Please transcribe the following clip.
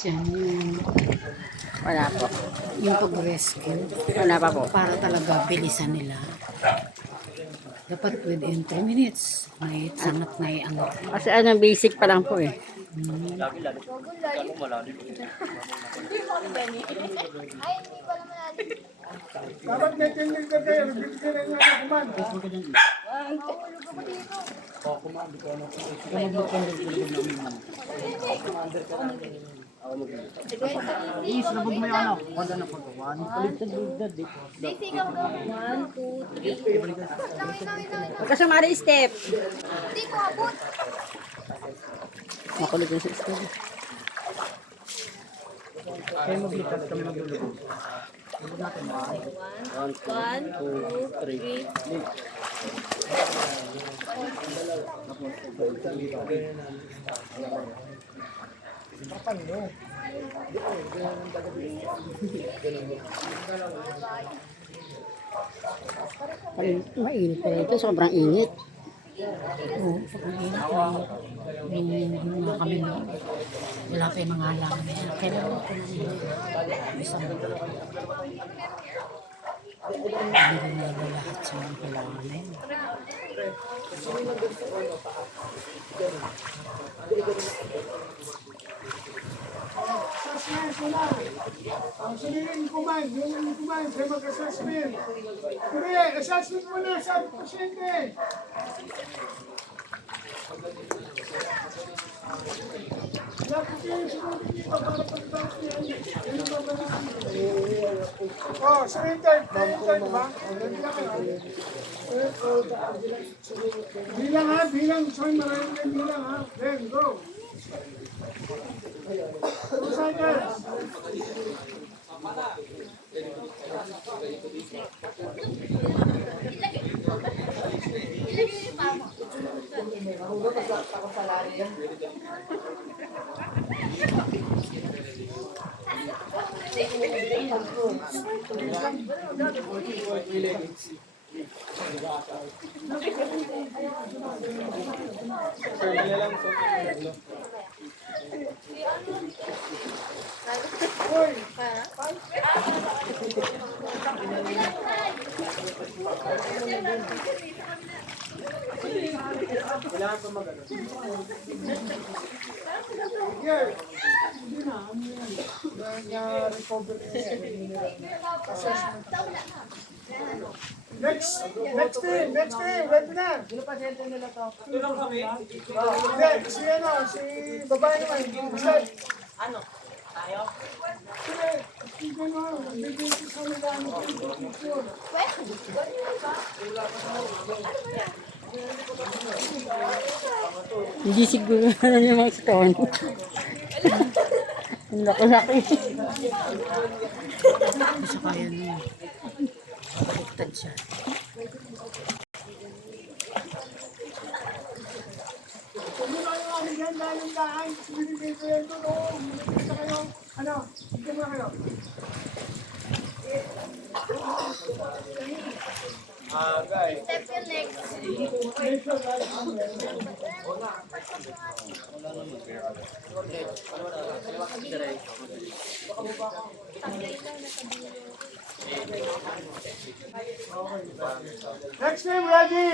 Yan yung, Wala po. yung pag-rescue. Wala pa po. Para talaga bilisan nila. Dapat within 3 minutes. May sangat na iangat. Kasi ano, basic pa lang po eh. Dapat may tingin ka kayo, bibigyan na nga kumanda. Isabog mo yung ano, kung ano po ito. Sisigaw daw. 1, 2, 3. Huwag ka sumari step. Hindi ko abot. Makulit na sa step. Kaya maglipat kami maglulubog. 1, 2, 3. Mainit pa ito. Sobrang init. Oo, pag init yung mga kami no, wala pa yung mga halaman na yan. Kailangan ko na nila isang hindi rin nila lahat sa mga kailangan na yun. Assessment wala. Ang siniling kumain, yung kumain, kayo mag-assessment. Sige, assessment mo na sa pasyente. Dapat yung sunod dito para pagdating yan. Oh, surrender ba? Ready na kayo? Bilang ha, bilang. Sorry, maraming na bilang ha. Then, go. 2 seconds. Here. Hindi na, ano yan? Na-recover na yan. Assessment. Next team, ready na. Sino pasyente nila to? Tulong kami? Hindi, si ano, si babae naman. Ano? Tayo? Sige, sige mo. Bigyan ko sa nila ang picture. Hindi siguro ano yung mga stone. Ang laki-laki. Hindi siya kaya nun. Baliktad siya. Kung muna kayo aking galing daan, binibigay ko yan doon. Basta kayo, ano, bigyan mo na kayo. Step yun next. Next team, ready!